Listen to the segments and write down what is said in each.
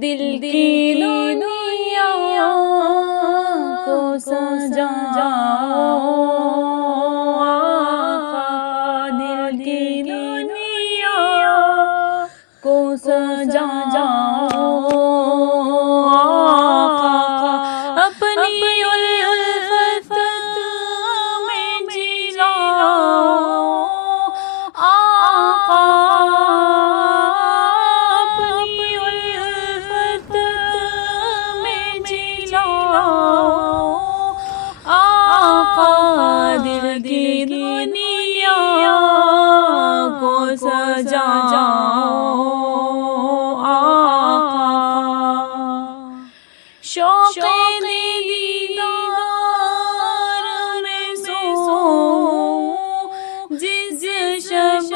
دل کی دنیا کو سجاؤ آقا، دل کی دنیا کو سجاؤ آقا، اپنی الفت میں جلاؤ آقا، اپنی الفت میں جلاؤ آقا، دل کی دنیا کو سجاؤ آقا، شوق دیدار میں سو جس شب،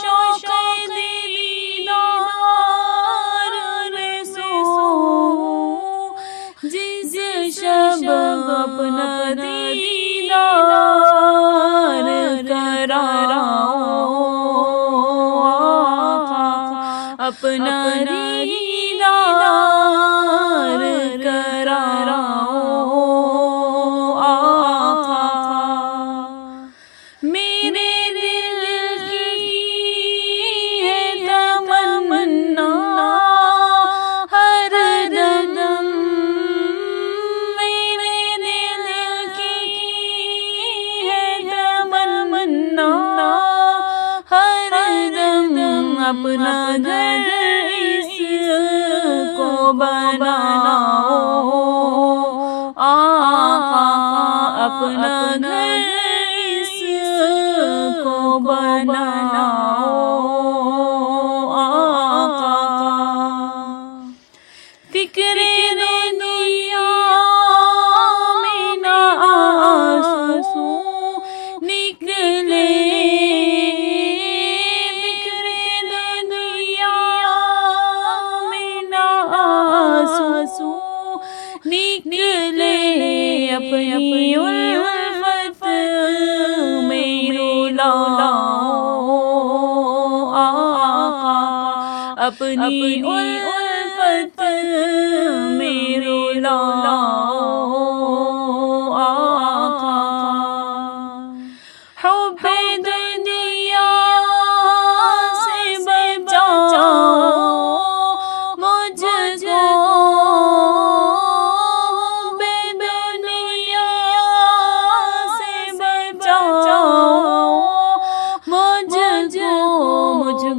شوق دیدار میں سو جس شب، اپنا دیدار کراؤ آقا، اپنا دیدار کراؤ آقا، میرے دل کی ہے تمنا ہر دم، میرے دل کی ہے تمنا ہر دم، اپنا گھر اس کو بناؤ آقا، اپنا گھر اس کو بناؤ آقا، فکر دنیا میں نہ آنسو نکلے، فکر دنیا میں نہ آنسو نکلے، اپنی الفت میں رلاؤ آقا، اپنی الفت میں رلاؤ آقا، حب دنیا سے بچاؤ مجھ کو، حب دنیا سے بچاؤ مجھ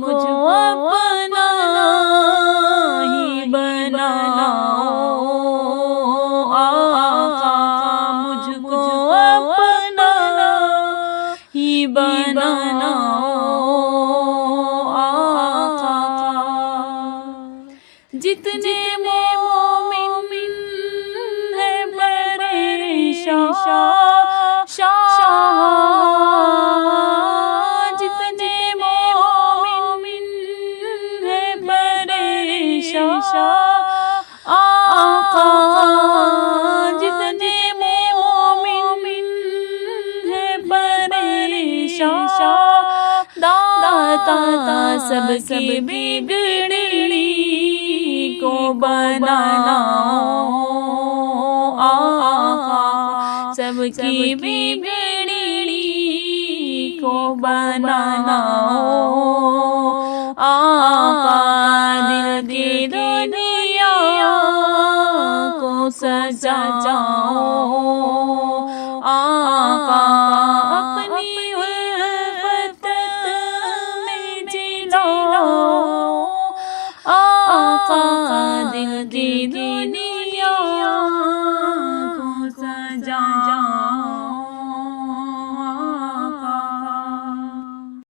کو اپنا ہی بناؤ آقا، مجھ کو اپنا ہی بناؤ آقا، جتنے مومن ہیں پریشان جتنے مومن ہیں پریشان آقا، جتنے مومن ہیں پریشان، داتا سب کی بگڑی کو بناؤ آقا، سب کی بگڑی کو بناؤ آقا، دل کی دنیا کو سجاؤ آقا، اپنی الفت میں جلاؤ آقا، دل کی دنیا کو سجاؤ۔